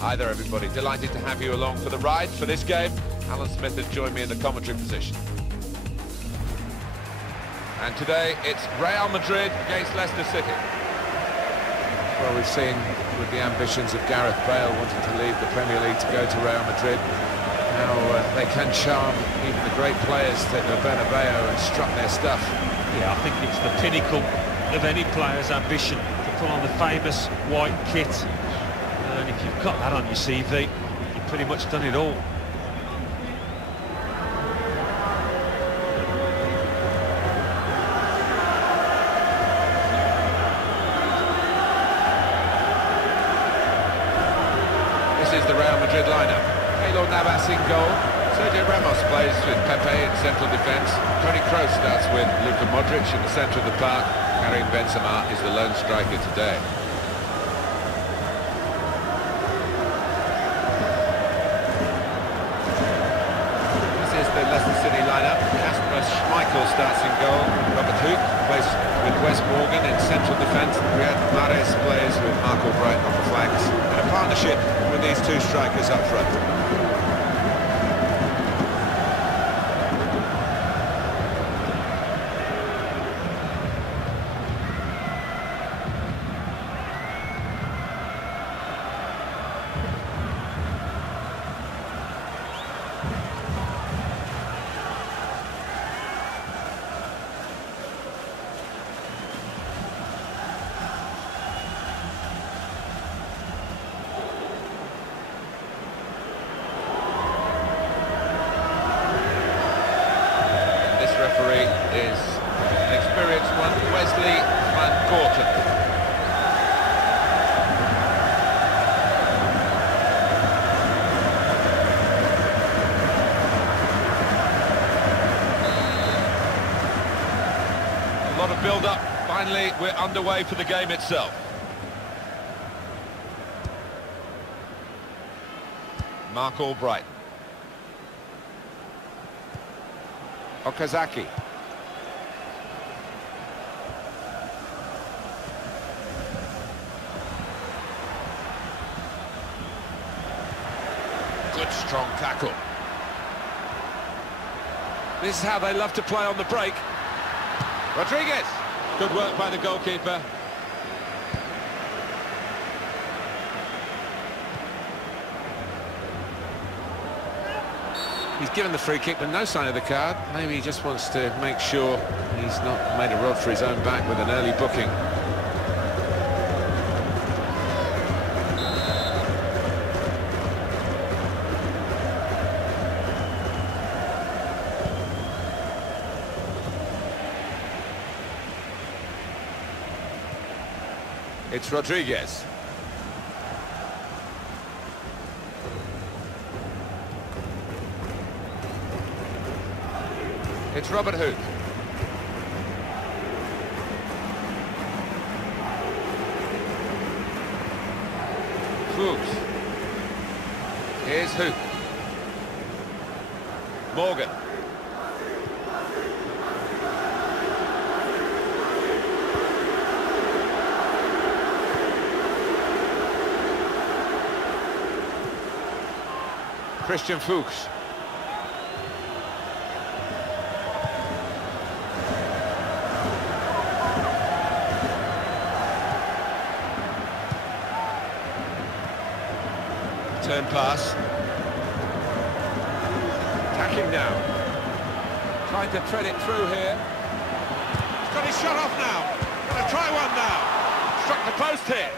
Hi there, everybody. Delighted to have you along for the ride for this game. Alan Smith has joined me in the commentary position. And today, it's Real Madrid against Leicester City. Well, we've seen with the ambitions of Gareth Bale wanting to leave the Premier League to go to Real Madrid, how they can charm even the great players to the Bernabeu and strut their stuff. Yeah, I think it's the pinnacle of any player's ambition to put on the famous white kit. And if you've got that on your CV, you've pretty much done it all. This is the Real Madrid lineup. Keylor Navas in goal. Sergio Ramos plays with Pepe in central defence. Toni Kroos starts with Luka Modric in the centre of the park. Karim Benzema is the lone striker today. This is the Leicester City lineup. Kasper Schmeichel starts in goal. Robert Huth plays with Wes Morgan in central defence. Riyad Mahrez plays with Marco Brighton on the flanks. And a partnership with these two strikers up front. Referee is an experienced one, Wesley Van Gorten. A lot of build-up. Finally, we're underway for the game itself. Marco Brighton. Okazaki. Good strong tackle. This is how they love to play on the break. Rodriguez. Good work by the goalkeeper. He's given the free kick, but no sign of the card. Maybe he just wants to make sure he's not made a rod for his own back with an early booking. It's Rodriguez. It's Robert Huth. Fuchs. Here's Huth. Morgan. Christian Fuchs. Turn pass. Attacking now. Trying to thread it through here. He's got his shot off now. Gonna try one now. Struck the post here.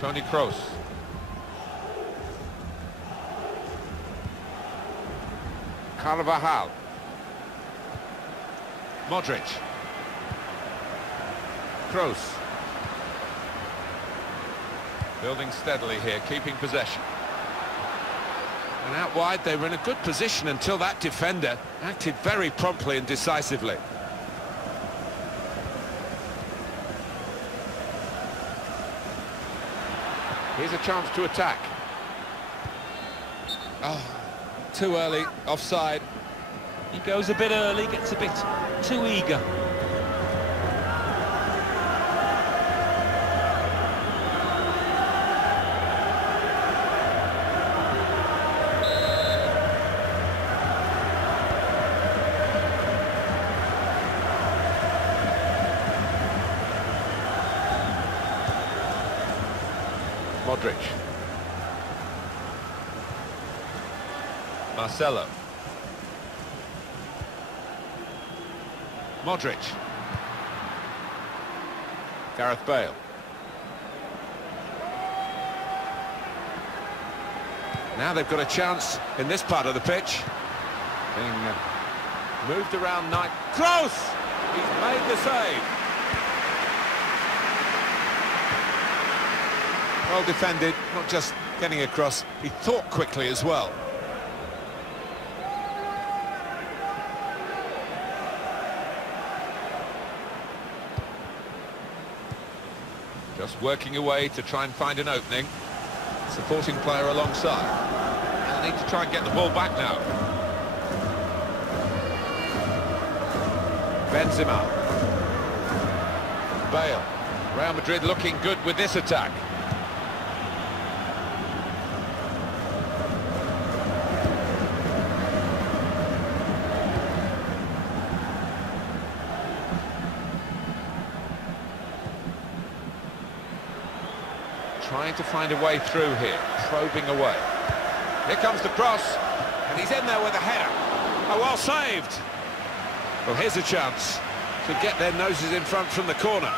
Toni Kroos. Carvajal. Modric. Kroos. Building steadily here, keeping possession. And out wide, they were in a good position until that defender acted very promptly and decisively. Here's a chance to attack. Oh, too early, offside. He goes a bit early, gets a bit too eager. Modric. Marcelo. Modric. Gareth Bale. Now they've got a chance in this part of the pitch. Being moved around night. Close! He's made the save. Well defended, not just getting across, he thought quickly as well. Just working away to try and find an opening. Supporting player alongside. And they need to try and get the ball back now. Benzema. Bale. Real Madrid looking good with this attack. Trying to find a way through here, probing away. Here comes the cross, and he's in there with a header. Oh, well saved. Well, here's a chance to get their noses in front from the corner.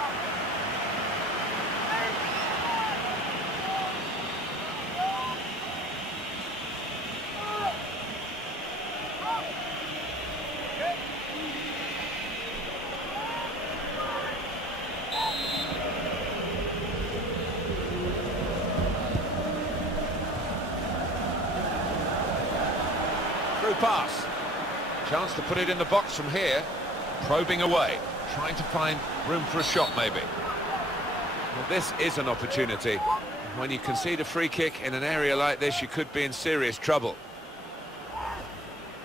Pass. Chance to put it in the box from here. Probing away. Trying to find room for a shot, maybe. Well, this is an opportunity. When you concede a free kick in an area like this, you could be in serious trouble.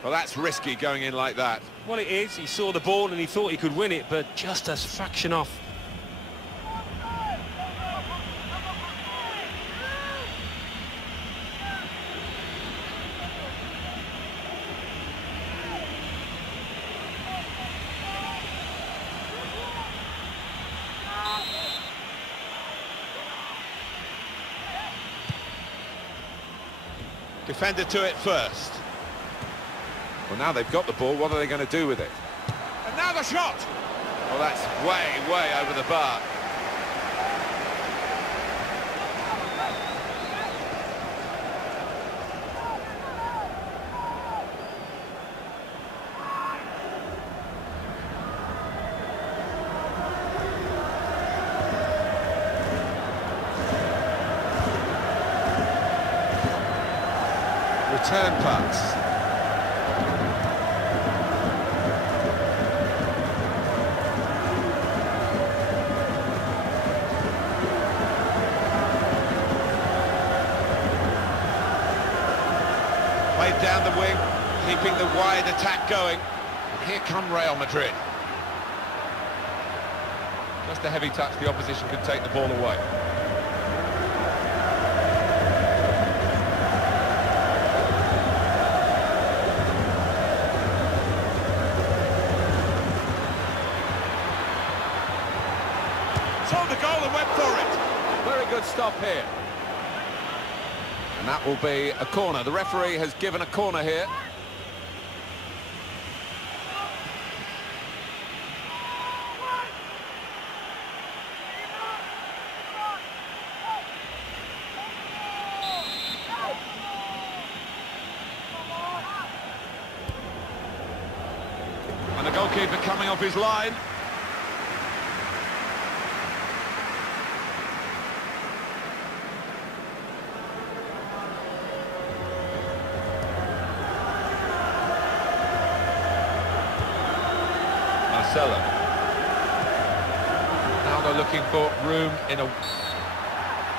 Well, that's risky going in like that. Well, it is. He saw the ball and he thought he could win it, but just a fraction off. Defender to it first. Well, now they've got the ball, what are they going to do with it? And now the shot! Well, that's way over the bar. Return pass. Played down the wing, keeping the wide attack going. And here come Real Madrid. Just a heavy touch, the opposition could take the ball away. Saw the goal and went for it. Very good stop here. And that will be a corner. The referee has given a corner here. And the goalkeeper coming off his line. Marcelo. Now they're looking for room in a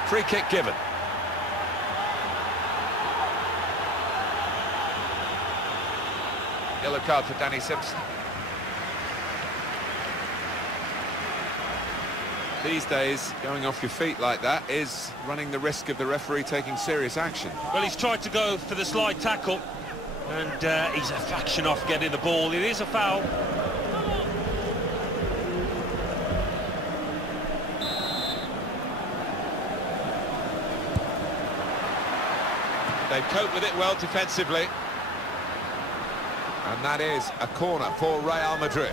free kick given. Yellow card for Danny Simpson. These days, going off your feet like that is running the risk of the referee taking serious action. Well, he's tried to go for the slide tackle, and he's a fraction off getting the ball. It is a foul. They've coped with it well defensively. And that is a corner for Real Madrid.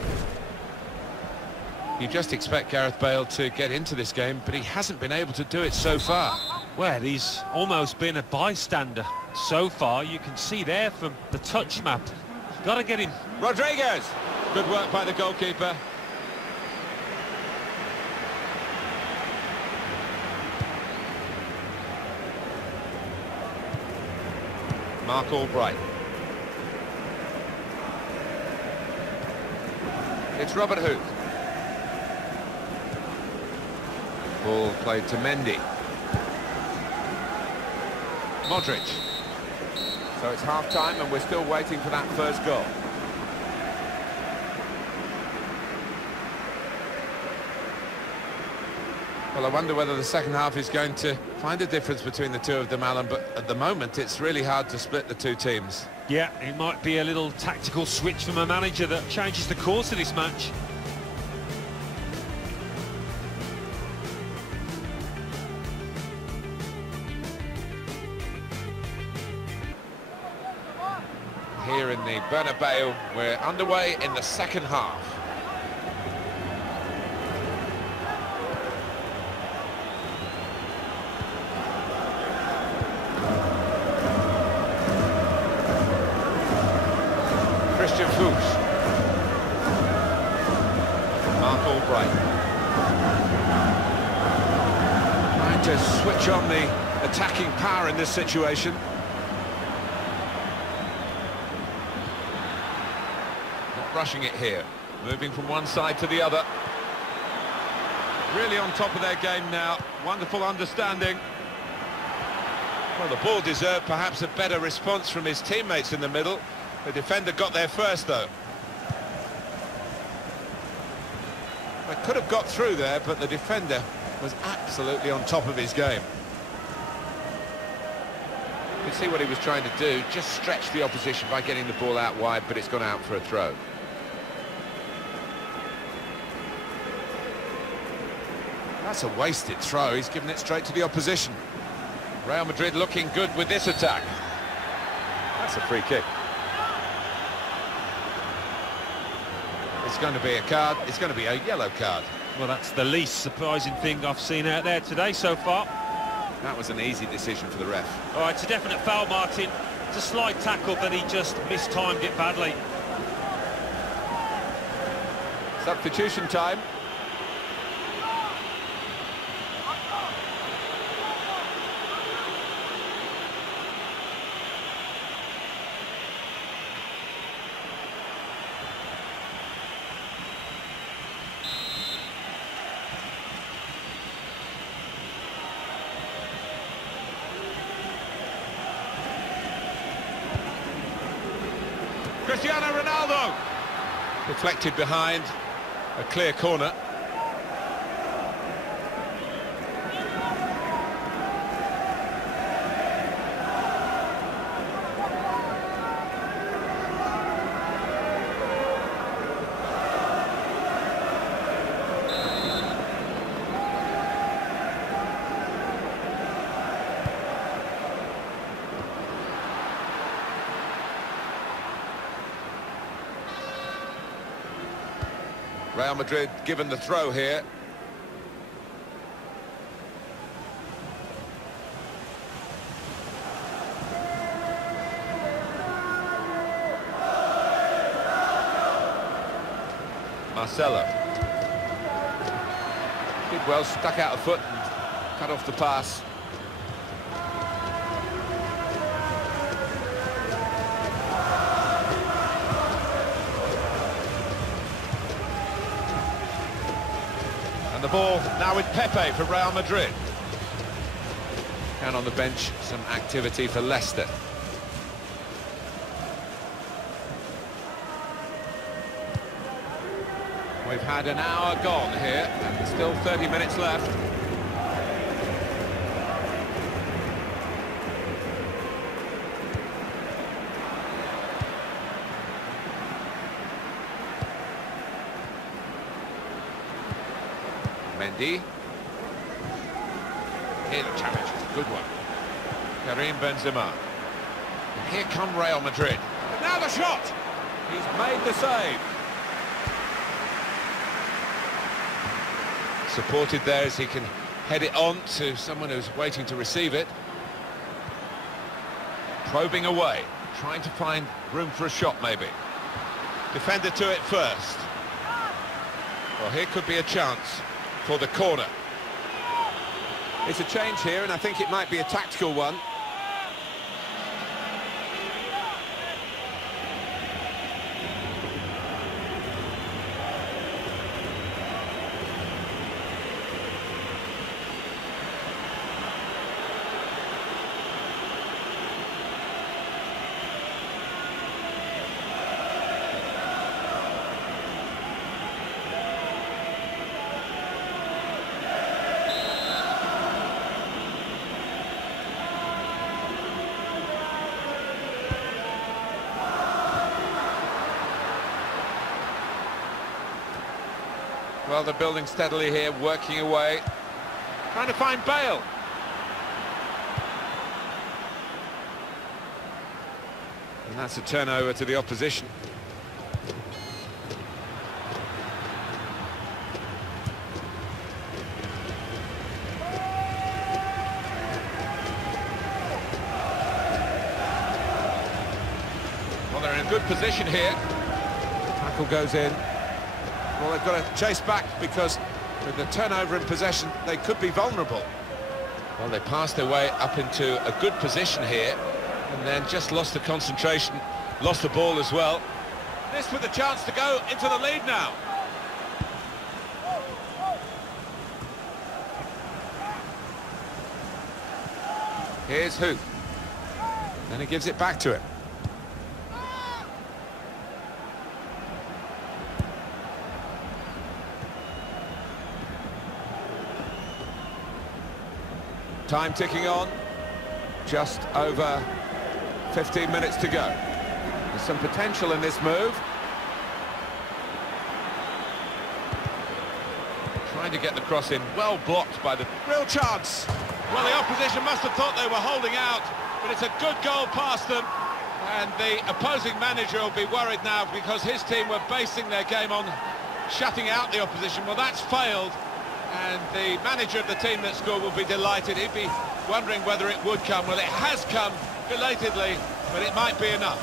You just expect Gareth Bale to get into this game, but he hasn't been able to do it so far. Well, he's almost been a bystander so far. You can see there from the touch map. Got to get him. Rodriguez! Good work by the goalkeeper. Mark Albright. It's Robert Huth. Ball played to Mendy. Modric. So it's half-time and we're still waiting for that first goal. Well, I wonder whether the second half is going to find a difference between the two of them, Alan, but at the moment it's really hard to split the two teams. Yeah, it might be a little tactical switch from a manager that changes the course of this match. Here in the Bernabeu, we're underway in the second half. Christian Fuchs. Mark Albright. Trying to switch on the attacking power in this situation. Not rushing it here. Moving from one side to the other. Really on top of their game now. Wonderful understanding. Well, the ball deserved perhaps a better response from his teammates in the middle. The defender got there first, though. They could have got through there, but the defender was absolutely on top of his game. You can see what he was trying to do, just stretch the opposition by getting the ball out wide, but it's gone out for a throw. That's a wasted throw. He's given it straight to the opposition. Real Madrid looking good with this attack. That's a free kick. It's going to be a card. It's going to be a yellow card. Well, that's the least surprising thing I've seen out there today so far. That was an easy decision for the ref. All right, it's a definite foul, Martin. It's a slide tackle, but he just mistimed it badly. Substitution time. Cristiano Ronaldo! Deflected behind, a clear corner. Real Madrid given the throw here. Marcelo. Did well, stuck out a foot and cut off the pass. And the ball now with Pepe for Real Madrid. And on the bench, some activity for Leicester. We've had an hour gone here, and still 30 minutes left. Mendy. Here the challenge is a good one. Karim Benzema. And here come Real Madrid. And now the shot! He's made the save. Supported there as he can head it on to someone who's waiting to receive it. Probing away, trying to find room for a shot maybe. Defender to it first. Well, here could be a chance for the corner. It's a change here, and I think it might be a tactical one. Well, they're building steadily here, working away. Trying to find Bale. And that's a turnover to the opposition. Well, they're in a good position here. Tackle goes in. Well, they've got to chase back because with the turnover in possession, they could be vulnerable. Well, they passed their way up into a good position here and then just lost the concentration, lost the ball as well. This with a chance to go into the lead now. Here's Huth. Then he gives it back to him. Time ticking on, just over 15 minutes to go. There's some potential in this move. Trying to get the cross in, well blocked by the real chance. Well, the opposition must have thought they were holding out, but it's a good goal past them. And the opposing manager will be worried now because his team were basing their game on shutting out the opposition. Well, that's failed. And the manager of the team that scored will be delighted. He'd be wondering whether it would come. Well, it has come, belatedly, but it might be enough.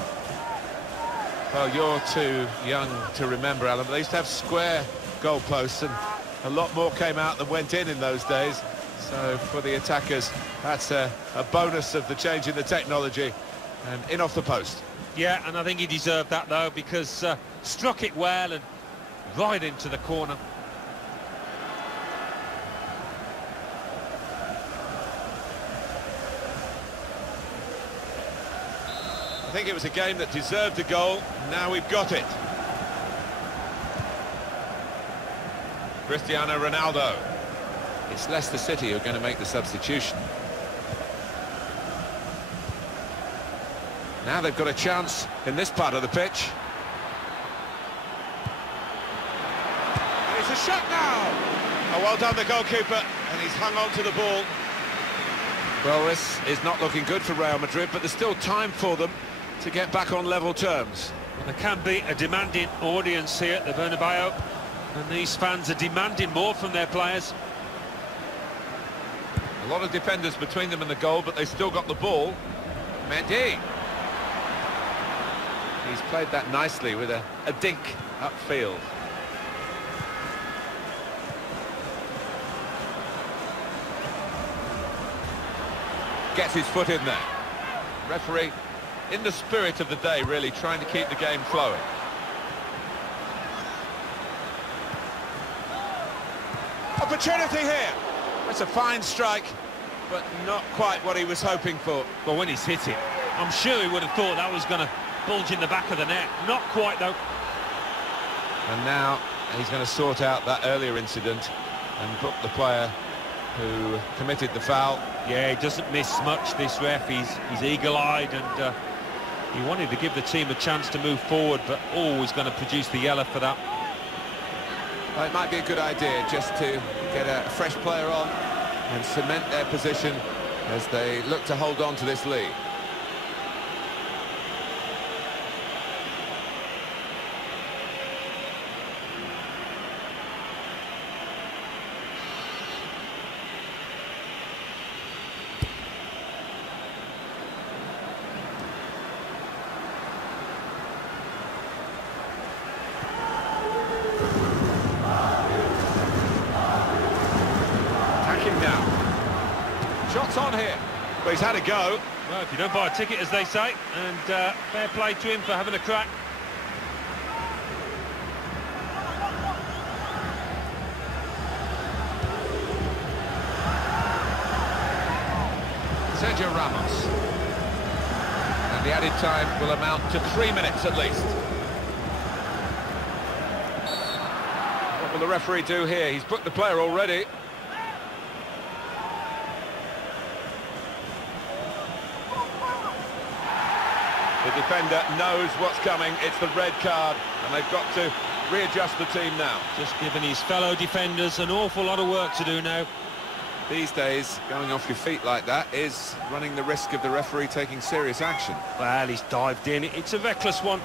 Well, you're too young to remember, Alan, but they used to have square goalposts, and a lot more came out than went in those days. So, for the attackers, that's a bonus of the change in the technology. And in off the post. Yeah, and I think he deserved that, though, because struck it well and right into the corner. I think it was a game that deserved a goal. Now we've got it. Cristiano Ronaldo. It's Leicester City who are going to make the substitution. Now they've got a chance in this part of the pitch. It's a shot now! Oh, well done, the goalkeeper, and he's hung on to the ball. Well, this is not looking good for Real Madrid, but there's still time for them to get back on level terms. Well, there can be a demanding audience here at the Bernabeu, and these fans are demanding more from their players. A lot of defenders between them and the goal, but they still got the ball. Mendy. He's played that nicely with a dink upfield. Gets his foot in there. Referee, in the spirit of the day, really trying to keep the game flowing. Opportunity here. That's a fine strike, but not quite what he was hoping for. But when he's hit it, I'm sure he would have thought that was going to bulge in the back of the net. Not quite, though. And now he's going to sort out that earlier incident and book the player who committed the foul. Yeah, he doesn't miss much, this ref. He's eagle-eyed, and he wanted to give the team a chance to move forward, but always going to produce the yellow for that. Well, it might be a good idea just to get a fresh player on and cement their position as they look to hold on to this lead. Shots on here. Well, he's had a go. Well, if you don't buy a ticket, as they say, and fair play to him for having a crack. Sergio Ramos. And the added time will amount to 3 minutes at least. What will the referee do here? He's booked the player already. The defender knows what's coming. It's the red card, and they've got to readjust the team now. Just giving his fellow defenders an awful lot of work to do now. These days, going off your feet like that is running the risk of the referee taking serious action. Well, he's dived in. It's a reckless one.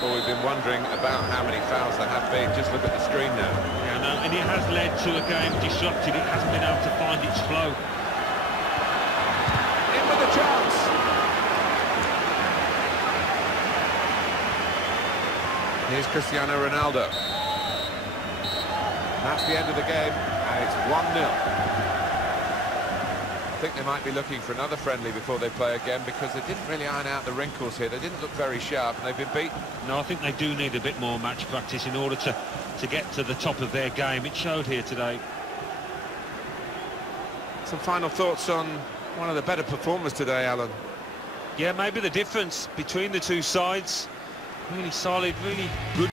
Well, we've been wondering about how many fouls there have been. Just look at the screen now. Yeah, no, and it has led to a game disrupted. It hasn't been able to find its flow. In with a chance. Here's Cristiano Ronaldo. That's the end of the game, and it's 1-0. I think they might be looking for another friendly before they play again, because they didn't really iron out the wrinkles here. They didn't look very sharp, and they've been beaten. No, I think they do need a bit more match practice in order to get to the top of their game. It showed here today. Some final thoughts on one of the better performers today, Alan? Yeah, maybe the difference between the two sides. Really solid, really good.